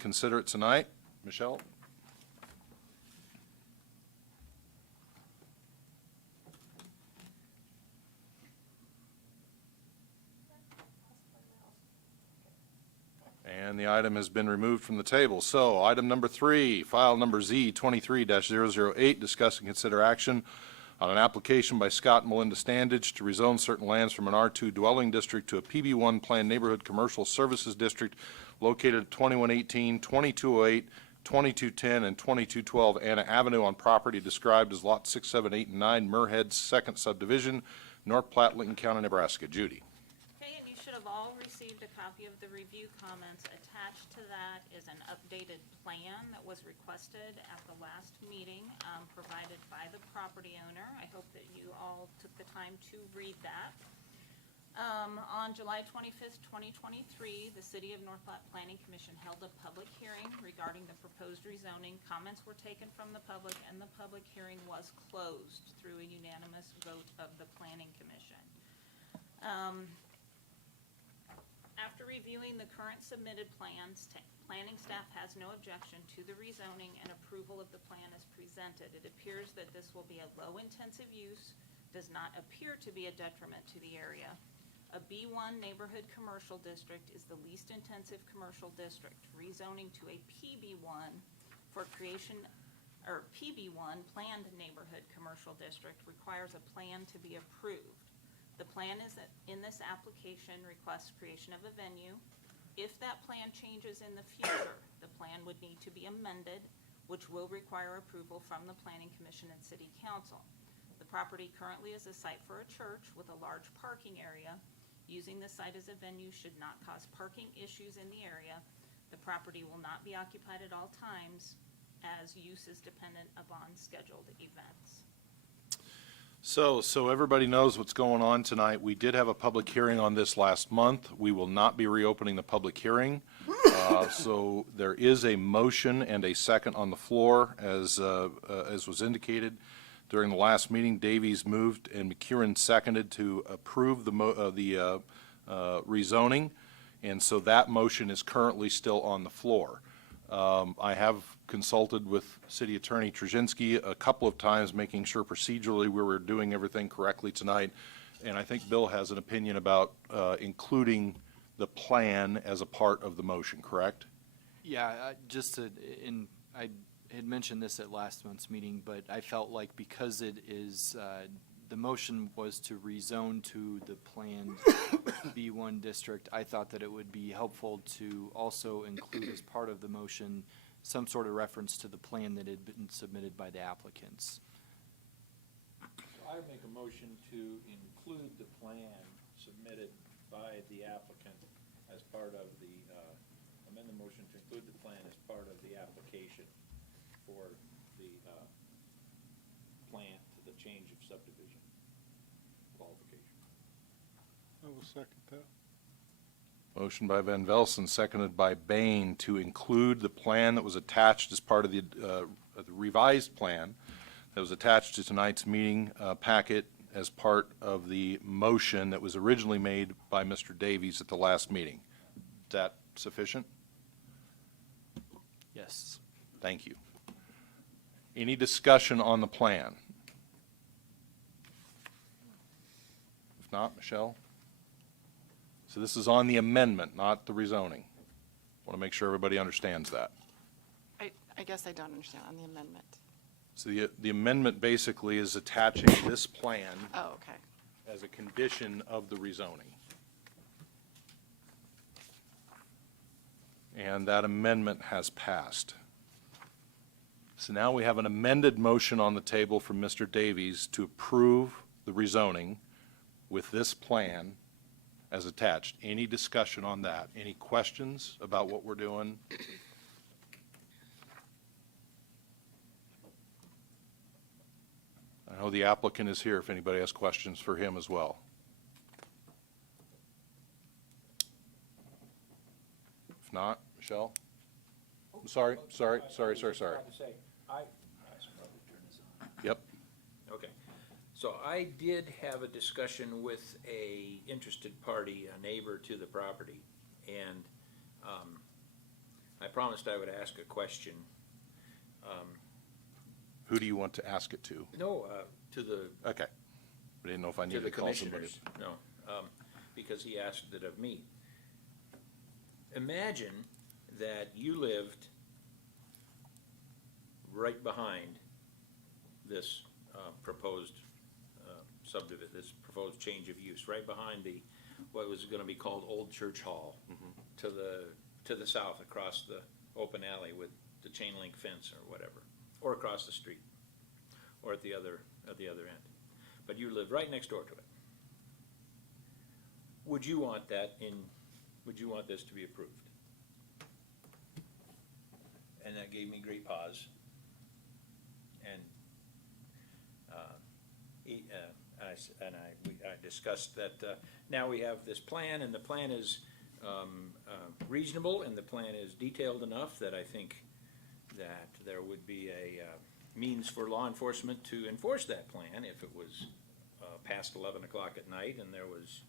and consider it tonight. Michelle? And the item has been removed from the table. So, item number 3, file number Z23-008, discuss and consider action on an application by Scott and Melinda Standage to rezone certain lands from an R2 dwelling district to a PB1 planned neighborhood commercial services district located at 2118, 2208, 2210, and 2212 Anna Avenue on property described as Lot 6, 7, 8, and 9, Murhead's second subdivision, North Platte, Lincoln County, Nebraska. Judy. Okay, and you should have all received a copy of the review comments. Attached to that is an updated plan that was requested at the last meeting, provided by the property owner. I hope that you all took the time to read that. On July 25th, 2023, the City of North Platte Planning Commission held a public hearing regarding the proposed rezoning. Comments were taken from the public, and the public hearing was closed through a unanimous vote of the Planning Commission. After reviewing the current submitted plans, planning staff has no objection to the rezoning, and approval of the plan is presented. It appears that this will be a low-intensive use, does not appear to be a detriment to the area. A B1 neighborhood commercial district is the least intensive commercial district. Rezoning to a PB1 for creation, or PB1 planned neighborhood commercial district requires a plan to be approved. The plan is in this application requests creation of a venue. If that plan changes in the future, the plan would need to be amended, which will require approval from the Planning Commission and City Council. The property currently is a site for a church with a large parking area. Using the site as a venue should not cause parking issues in the area. The property will not be occupied at all times, as use is dependent upon scheduled events. So everybody knows what's going on tonight. We did have a public hearing on this last month. We will not be reopening the public hearing. So there is a motion and a second on the floor, as was indicated during the last meeting. Davies moved and McCurran seconded to approve the rezoning, and so that motion is currently still on the floor. I have consulted with City Attorney Trzynski a couple of times, making sure procedurally we were doing everything correctly tonight, and I think Bill has an opinion about including the plan as a part of the motion, correct? Yeah, I had mentioned this at last month's meeting, but I felt like because it is, the motion was to rezone to the planned B1 district, I thought that it would be helpful to also include as part of the motion some sort of reference to the plan that had been submitted by the applicants. So I make a motion to include the plan submitted by the applicant as part of the, amend the motion to include the plan as part of the application for the plan to the change of subdivision qualification. I will second that. Motion by Van Velsen, seconded by Bain, to include the plan that was attached as part of the revised plan that was attached to tonight's meeting packet as part of the motion that was originally made by Mr. Davies at the last meeting. Is that sufficient? Yes. Thank you. Any discussion on the plan? If not, Michelle? So this is on the amendment, not the rezoning. Want to make sure everybody understands that. I guess I don't understand on the amendment. So the amendment basically is attaching this plan Oh, okay. as a condition of the rezoning. And that amendment has passed. So now we have an amended motion on the table from Mr. Davies to approve the rezoning with this plan as attached. Any discussion on that? Any questions about what we're doing? I know the applicant is here if anybody has questions for him as well. If not, Michelle? Sorry. Yep. Okay. So I did have a discussion with a interested party, a neighbor to the property, and I promised I would ask a question. Who do you want to ask it to? No, to the, Okay. I didn't know if I to needed the to call somebody. commissioners. No, because he asked it of me. Imagine that you lived right behind this proposed subdivision, this proposed change of use, right behind the, what was gonna be called Old Church Hall, to the south, across the open alley with the chain link fence or whatever, or across the street, or at the other end. But you live right next door to it. Would you want this to be approved? And that gave me great pause. And I discussed that now we have this plan, and the plan is reasonable, and the plan is detailed enough that I think that there would be a means for law enforcement to enforce that plan if it was past 11 o'clock at night and there was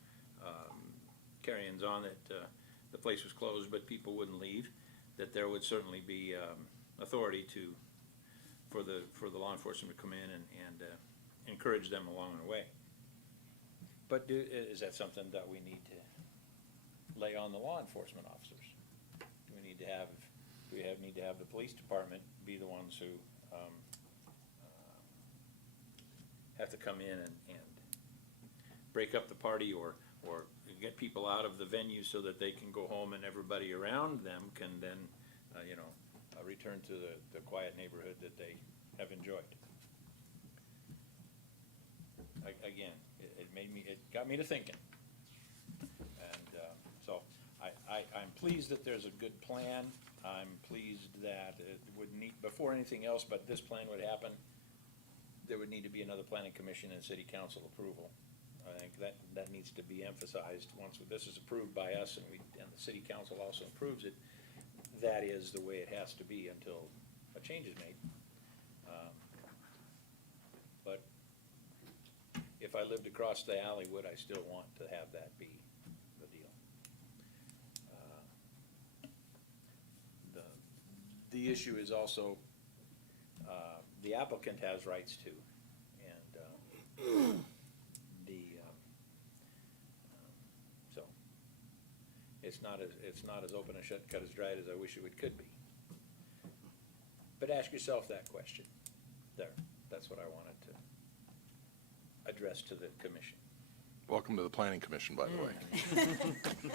carry-ins on that the place was closed but people wouldn't leave, that there would certainly be authority for the law enforcement to come in and encourage them along the way. But is that something that we need to lay on the law enforcement officers? Do we need to have the police department be the ones who have to come in and break up the party or get people out of the venue so that they can go home and everybody around them can then, return to the quiet neighborhood that they have enjoyed? Again, it got me to thinking. And so I'm pleased that there's a good plan. I'm pleased that it would need, before anything else but this plan would happen, there would need to be another planning commission and city council approval. I think that needs to be emphasized. Once this is approved by us and the city council also approves it, that is the way it has to be until a change is made. But if I lived across the alley, would I still want to have that be the deal? The issue is also, the applicant has rights too, and so it's not as open and shut, cut as dried as I wish it could be. But ask yourself that question. That's what I wanted to address to the commission. Welcome to the Planning Commission, by the way. Thank you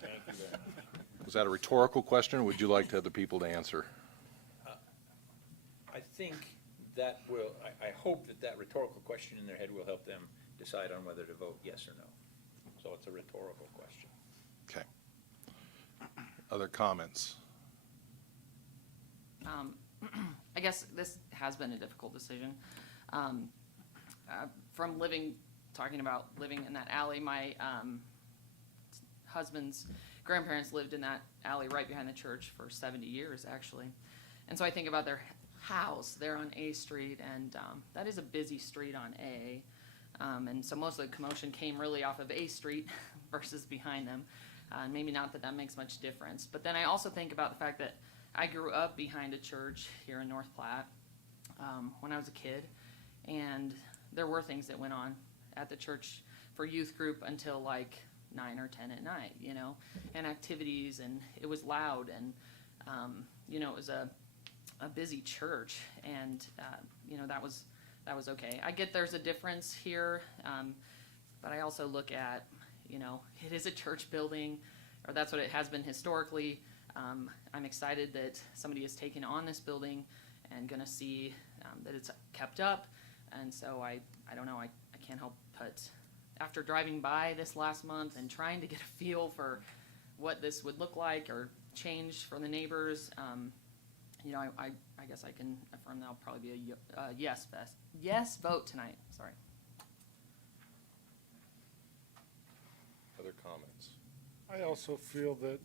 very much. Was that a rhetorical question, or would you like the other people to answer? I think that I hope that rhetorical question in their head will help them decide on whether to vote yes or no. So it's a rhetorical question. Okay. Other comments? I guess this has been a difficult decision. From talking about living in that alley, my husband's grandparents lived in that alley right behind the church for 70 years, actually. And so I think about their house there on A Street, and that is a busy street on A. And so most of the commotion came really off of A Street versus behind them. Maybe not that makes much difference. But then I also think about the fact that I grew up behind a church here in North Platte when I was a kid, and there were things that went on at the church for youth group until like 9 or 10 at night, and activities, and it was loud, and it was a busy church, and that was okay. I get there's a difference here, but I also look at it is a church building, or that's what it has been historically. I'm excited that somebody is taking on this building and going to see that it's kept up, and so I don't know, I can't help but, after driving by this last month and trying to get a feel for what this would look like or change for the neighbors, I guess I can affirm that'll probably be a yes vote tonight. Sorry. Other comments? I also feel that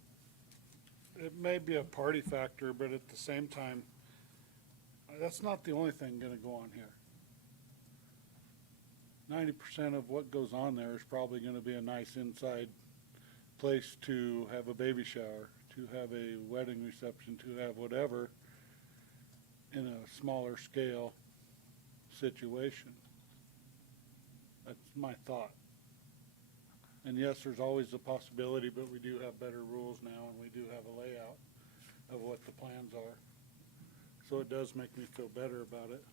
it may be a party factor, but at the same time, that's not the only thing gonna go on here. 90% of what goes on there is probably gonna be a nice inside place to have a baby shower, to have a wedding reception, to have whatever in a smaller scale situation. That's my thought. And yes, there's always a possibility, but we do have better rules now, and we do have a layout of what the plans are. So it does make me feel better about it.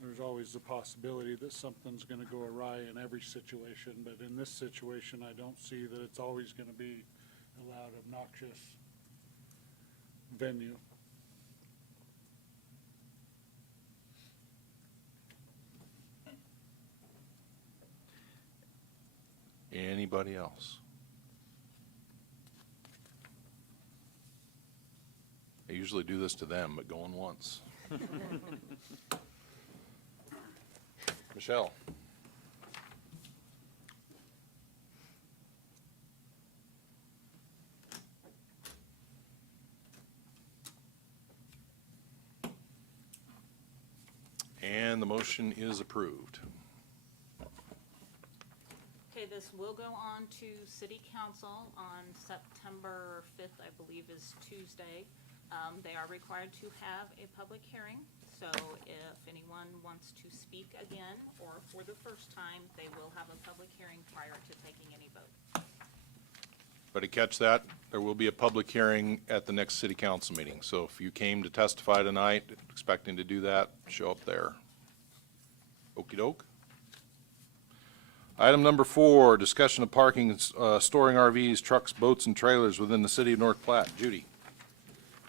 There's always the possibility that something's gonna go awry in every situation, but in this situation, I don't see that it's always gonna be a loud, obnoxious venue. Anybody else? I usually do this to them, but going once. Michelle? And the motion is approved. Okay, this will go on to city council on September 5th, I believe is Tuesday. They are required to have a public hearing, so if anyone wants to speak again or for the first time, they will have a public hearing prior to taking any vote. But to catch that, there will be a public hearing at the next city council meeting. So if you came to testify tonight, expecting to do that, show up there. Okey doke. Item number 4, discussion of parking and storing RVs, trucks, boats, and trailers within the city of North Platte. Judy?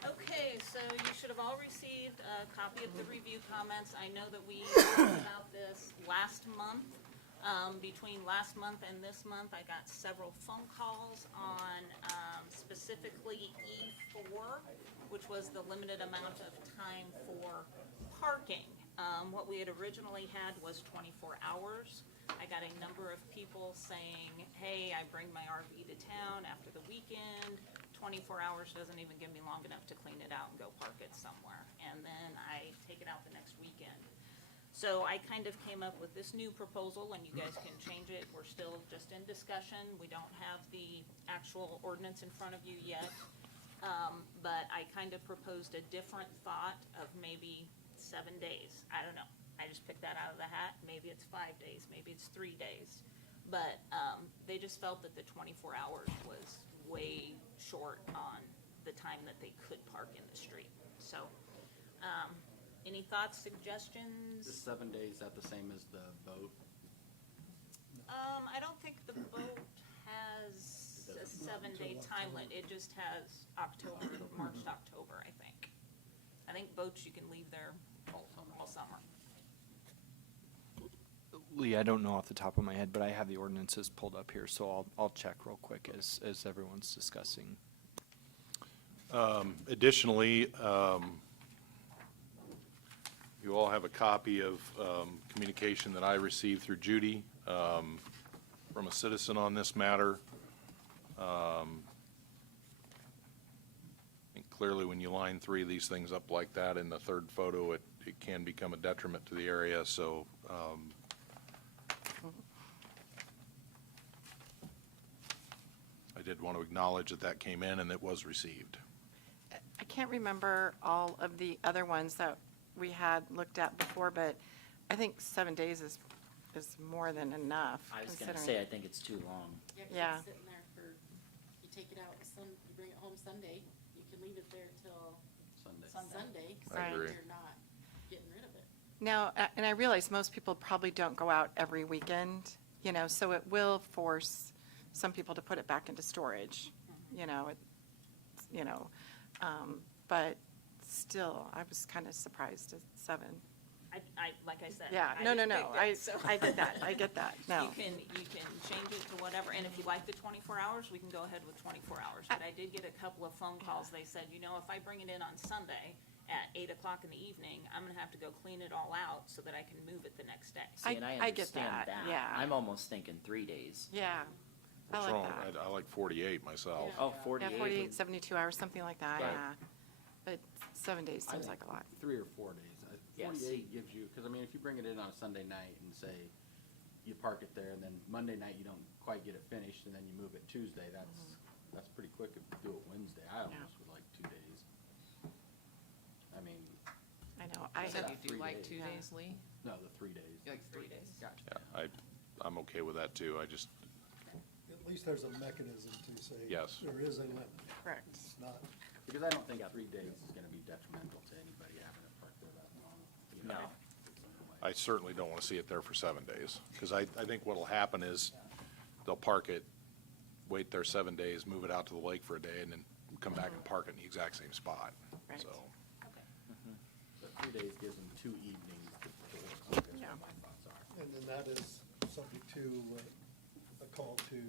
Okay, so you should have all received a copy of the review comments. I know that we talked about this last month. Between last month and this month, I got several phone calls on specifically E4, which was the limited amount of time for parking. What we had originally had was 24 hours. I got a number of people saying, hey, I bring my RV to town after the weekend. 24 hours doesn't even give me long enough to clean it out and go park it somewhere. And then I take it out the next weekend. So I kind of came up with this new proposal, and you guys can change it. We're still just in discussion. We don't have the actual ordinance in front of you yet. But I kind of proposed a different thought of maybe 7 days. I don't know. I just picked that out of the hat. Maybe it's 5 days, maybe it's 3 days. But they just felt that the 24 hours was way short on the time that they could park in the street. So, any thoughts, suggestions? The 7 days, is that the same as the boat? I don't think the boat has a 7-day time limit. It just has October, March to October, I think. I think boats you can leave there all summer. Lee, I don't know off the top of my head, but I have the ordinances pulled up here, so I'll check real quick as everyone's discussing. Additionally, you all have a copy of communication that I received through Judy from a citizen on this matter. And clearly, when you line 3 of these things up like that in the third photo, it can become a detriment to the area. So I did want to acknowledge that that came in and it was received. I can't remember all of the other ones that we had looked at before, but I think 7 days is more than enough. I was gonna considering- say, I think it's too long. Yeah, 'cause Yeah. it's sitting there for, you take it out you bring it home Sunday, you can leave it there till Sunday. Sunday, so I agree. you're not getting rid of it. Now, and I realize most people probably don't go out every weekend, so it will force some people to put it back into storage, but still, I was kind of surprised at 7. Like I said. Yeah, I no, just no, picked I it, so- I get that, no. You can change it to whatever, and if you like the 24 hours, we can go ahead with 24 hours. But I did get a couple of phone calls, they said, if I bring it in on Sunday at 8 o'clock in the evening, I'm gonna have to go clean it all out so that I can move it the next day. See, and I I get understand that, that. yeah. I'm almost thinking 3 days. Yeah, I What's like wrong? that. I like 48 myself. Yeah. Oh, Yeah, 48. 48, 72 hours, something like that, Right. yeah. But 7 days I seems think like a lot. 3 or 4 days. Yes. 48 gives you, because I mean, if you bring it in on a Sunday night and say you park it there, and then Monday night you don't quite get it finished, and then you move it Tuesday, that's That's pretty quick if you do it Wednesday. I almost would like 2 days. I mean, I know, I So had, you do 3 like days. 2 days, Lee? no, the 3 days. You like 3 days? Gotcha. Yeah, I'm okay with that too. I just, At least there's a mechanism to say. Yes. There is a limit. correct. It's not, Because I don't think 3 days is gonna be detrimental to anybody having it parked there that long. you know? No. I certainly don't want to see it there for 7 days. Because I think what'll happen is they'll park it, wait there 7 days, move it out to the lake for a day, and then come back and park it in the exact same spot. Right. So, Okay. So 3 days gives them 2 evenings to work. So that's Yeah. what my thoughts are. and then that is subject to a call to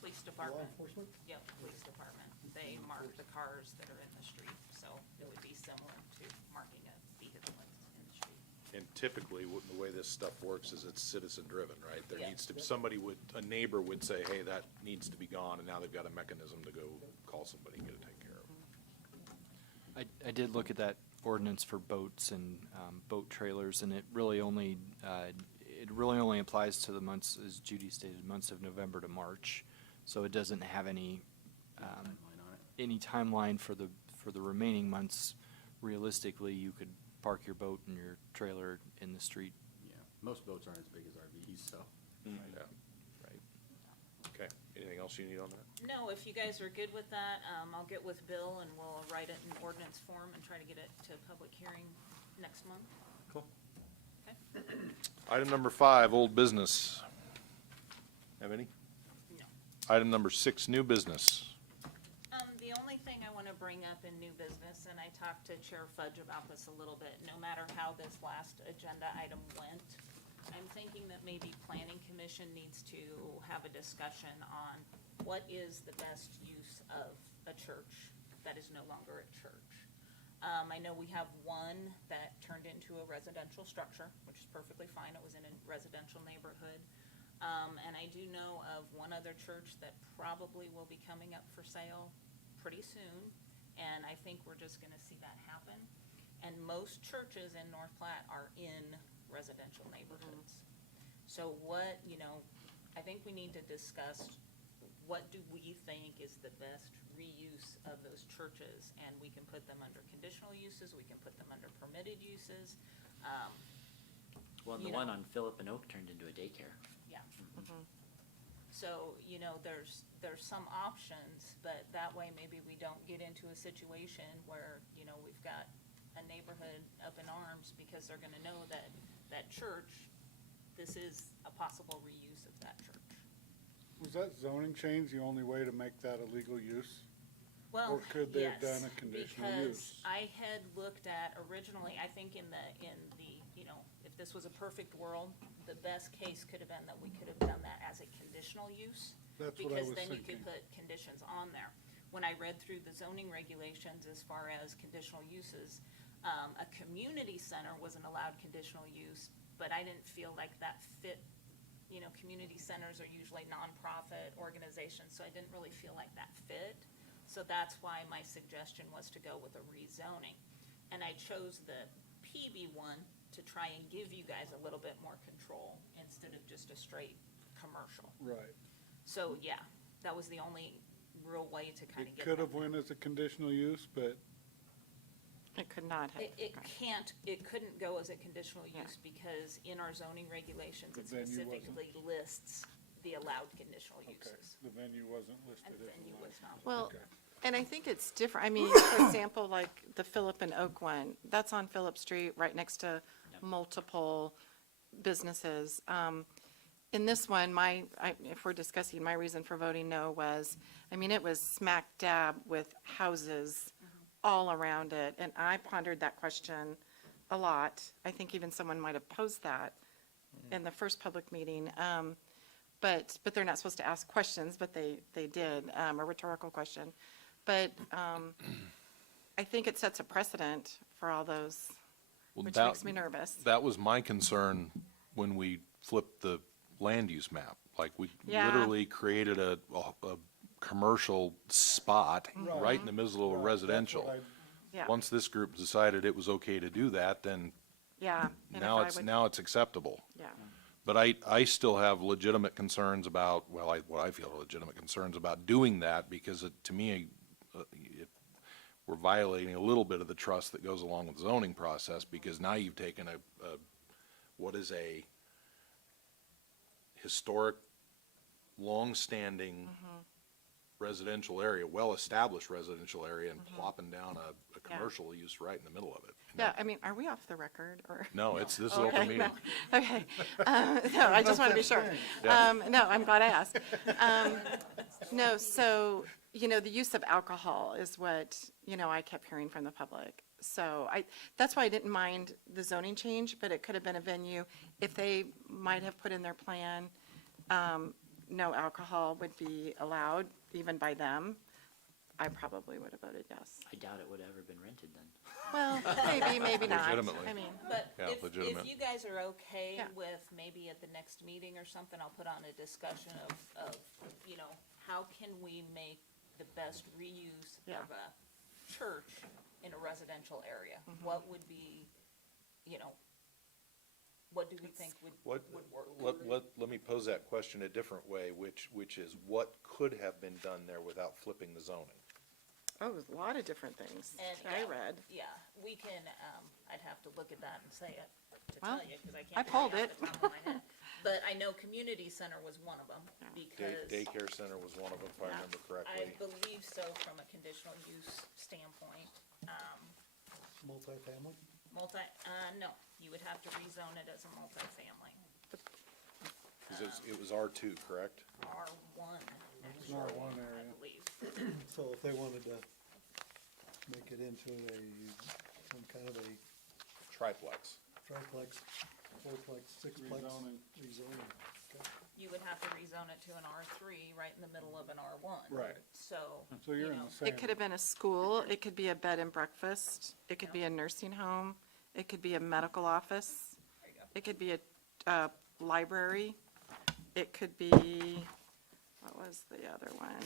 Police law department. enforcement? Yep, police department. They mark the cars that are in the street, so it would be similar to marking a vehicle in the street. and typically, the way this stuff works is it's citizen-driven, right? There Yeah. needs to, a neighbor would say, hey, that needs to be gone, and now they've got a mechanism to go call somebody and get it taken care of. I did look at that ordinance for boats and boat trailers, and it really only applies to the months, as Judy stated, months of November to March. So it doesn't have any Timeline on it. any timeline for the remaining months. Realistically, you could park your boat and your trailer in the street. Yeah, most boats aren't as big as RVs, so. Yeah, right. Okay, anything else you need on that? No, if you guys are good with that, I'll get with Bill and we'll write it in ordinance form and try to get it to public hearing next month. Cool. Okay? Item number 5, old business. Have any? No. Item number 6, new business. The only thing I want to bring up in new business, and I talked to Chair Fudge about this a little bit, no matter how this last agenda item went, I'm thinking that maybe Planning Commission needs to have a discussion on what is the best use of a church that is no longer a church. I know we have one that turned into a residential structure, which is perfectly fine. It was in a residential neighborhood. And I do know of one other church that probably will be coming up for sale pretty soon. And I think we're just gonna see that happen. And most churches in North Platte are in residential neighborhoods. So what, I think we need to discuss, what do we think is the best reuse of those churches? And we can put them under conditional uses, we can put them under permitted uses. Well, and You the one know. on Phillip and Oak turned into a daycare. Yeah. So, there's some options, but that way maybe we don't get into a situation where, we've got a neighborhood up in arms because they're gonna know that that church, this is a possible reuse of that church. Was that zoning change the only way to make that a legal use? Well, Or could they have yes, done a conditional because use? I had looked at originally, I think in the, if this was a perfect world, the best case could have been that we could have done that as a conditional use. That's what I was Because then you thinking. could put conditions on there. When I read through the zoning regulations as far as conditional uses, a community center wasn't allowed conditional use, but I didn't feel like that fit. Community centers are usually nonprofit organizations, so I didn't really feel like that fit. So that's why my suggestion was to go with a rezoning. And I chose the PB one to try and give you guys a little bit more control instead of just a straight commercial. Right. So, yeah, that was the only real way to kind of It get. could them have went as a conditional use, but It could not have. It couldn't go as a conditional Yeah. use because in our zoning regulations, The it venue wasn't. specifically lists the allowed conditional okay, uses. the venue wasn't listed And as venue allowed. was not. Well, Okay. and I think it's different. I mean, for example, like the Phillip and Oak one, that's on Phillip Street, right next to multiple businesses. In this one, if we're discussing, my reason for voting no was, it was smack dab with houses all around it. And I pondered that question a lot. I think even someone might have posed that in the first public meeting. But they're not supposed to ask questions, but they did, a rhetorical question. But I think it sets a precedent for all those, Well, which that- makes me nervous. That was my concern when we flipped the land use map. Like, we Yeah. literally created a commercial spot right in the middle of Right, that's residential. what Yeah, Once this group decided it was okay to do that, then yeah. And if now I it's, would- now it's acceptable. Yeah, But I still have legitimate concerns about, well, what I feel are legitimate concerns about doing that, because to me, we're violating a little bit of the trust that goes along with the zoning process, because now you've taken what is a historic, long-standing residential area, well-established residential area, and plopping down a Yeah. commercial use right in the middle of it. Yeah, I mean, are we off the record, or? No, this is Okay, open meeting. no. Okay, no, I just want to be sure. Yeah. No, I'm glad I asked. No, so, the use of alcohol is what, I kept hearing from the public. So that's why I didn't mind the zoning change, but it could have been a venue. If they might have put in their plan, no alcohol would be allowed, even by them, I probably would have voted yes. I doubt it would have ever been rented then. Well, maybe not. Legitimately. I mean, But Yeah, if legitimate. you guys are okay Yeah. with maybe at the next meeting or something, I'll put on a discussion of, how can we make the best reuse Yeah. of a church in a residential area? What would be, what do we think would work? Let me pose that question a different way, which is, what could have been done there without flipping the zoning? oh, a lot of different things And, that I read. Yeah, we can, I'd have to look at that and say it, to Well, tell you, because I I can't tell pulled you it. off the top of my head. But I know community center was one of them, because Daycare center was one of them, if I remember I correctly. believe so from a conditional use standpoint. Multifamily? No, you would have to rezone it as a multifamily, 'Cause it was R2, correct? R1, It's an R1 I area. believe. So if they wanted to make it into some kind of a Triplex. triplex, fourplex, sixplex. Rezoning. Rezoning. Okay. You would have to rezone it to an R3 right in the middle of an R1. Right. So, So you're in the same. It could have been a school, it could be a bed and breakfast, it could be a nursing home, it could be a medical office, there you go. it could be a library, it could be, what was the other one?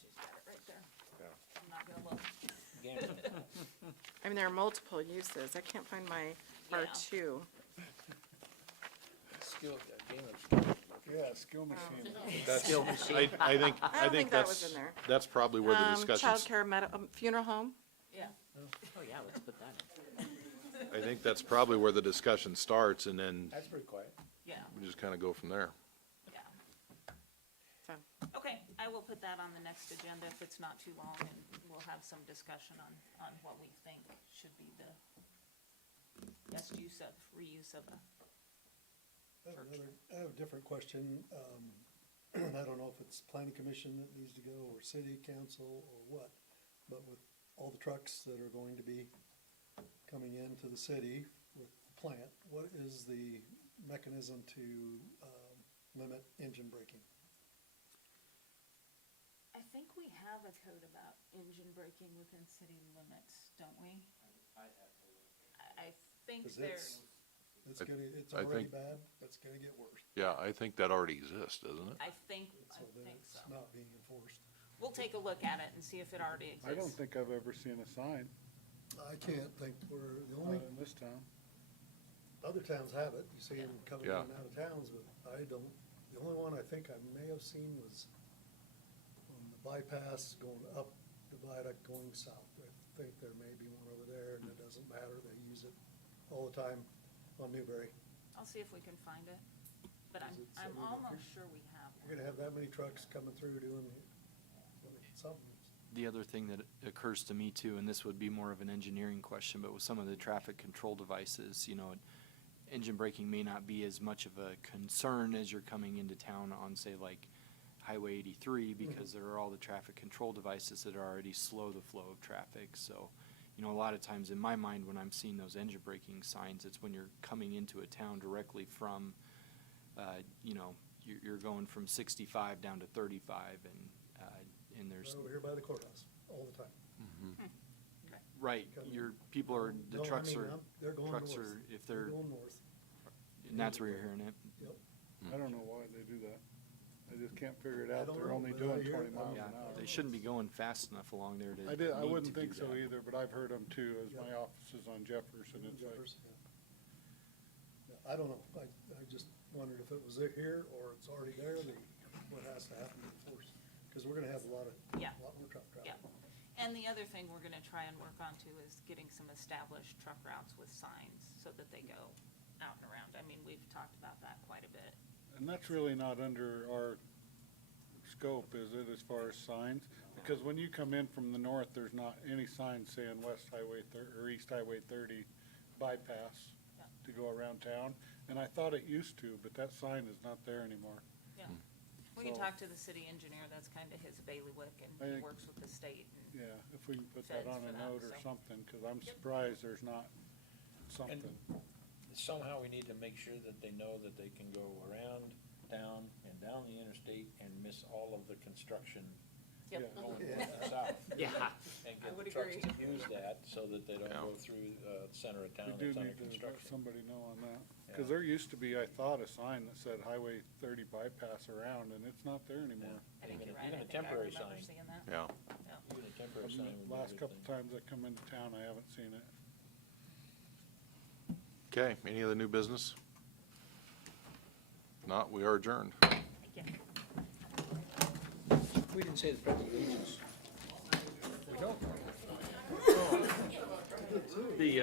She's got it right there. Yeah. I'm not gonna look. I mean, there are multiple uses, I can't find my Yeah. R2. Yeah, skill machine. I think I don't think that was in there. that's probably where the discussion's, Childcare, funeral home, Yeah. Oh, yeah, let's put that in. I think that's probably where the discussion starts, and then That's pretty quiet. Yeah, we just kind of go from there. yeah. so, Okay, I will put that on the next agenda if it's not too long, and we'll have some discussion on what we think should be the best reuse of a, I have a different question. I don't know if it's planning commission that needs to go, or city council, or what, but with all the trucks that are going to be coming into the city with the plant, what is the mechanism to limit engine braking? I think we have a code about engine braking within city limits, don't we? I think Because there's, it's I already think- bad, it's gonna get worse. Yeah, I think that already exists, doesn't it? I think So then it's so. not being enforced. We'll take a look at it and see if it already exists. I don't think I've ever seen a sign, I can't think where, the not only, in this town. other towns have it, you see them coming in Yeah. and out of towns, but I don't. The only one I think I may have seen was on the bypass going up the viaduct going south. I think there may be one over there, and it doesn't matter, they use it all the time on Newberry. I'll see if we can find it, but Is it I'm something almost sure we have You're one. gonna have that many trucks coming through doing something. The other thing that occurs to me too, and this would be more of an engineering question, but with some of the traffic control devices, engine braking may not be as much of a concern as you're coming into town on, say, like Highway 83, because there are all the traffic control devices that already slow the flow of traffic. So, a lot of times in my mind, when I'm seeing those engine braking signs, it's when you're coming into a town directly from, you're going from 65 down to 35, and there's, Right over here by the courthouse, all the time. right, the No, I trucks mean, are, they're going trucks north. are, if they're, going north. and that's where you're hearing it. Yep. I don't know why they do that. I just can't figure it I out. don't They're know, only but doing I hear 20 it. miles Yeah, an hour. they shouldn't be going fast enough along there to I need wouldn't to think do so that. either, but I've heard them too, as Yep. my office is on Jefferson. It's like, Jefferson, yeah. Yeah, I don't know, I just wondered if it was here or it's already there, what has to happen before, because we're gonna have a lot Yeah. more truck Yeah. traffic. And the other thing we're gonna try and work on too is getting some established truck routes with signs so that they go out and around. I mean, we've talked about that quite a bit. And that's really not under our scope, is it, as far as signs? Because when you come in from the north, there's not any signs saying West Highway or East Highway 30 bypass Yeah. to go around town. And I thought it used to, but that sign is not there anymore. Yeah. We can So- talk to the city engineer, that's kind of his bailiwick, and I he think- works with the state. And Yeah, if we can put that Feds on for a that, note or so. something, because I'm surprised there's not something. Somehow we need to make sure that they know that they can go around town and down the interstate and miss all of the construction Yep. Yeah. going north and south. Yeah. And I get would the trucks agree. to use that so that they don't Yeah. go through, center of We town do that's under need to let construction. somebody know on that. Yeah. Because there used to be, I thought, a sign that said Highway 30 bypass around, and it's not there anymore. I think Even- you're right, even I a think I temporary remember sign. seeing that. Yeah. Even a temporary From sign the would be a last good couple thing. times I come into town, I haven't seen it. Okay, any other new business? If not, we are adjourned. Yeah. We didn't say the pledge of allegiance. We don't. The,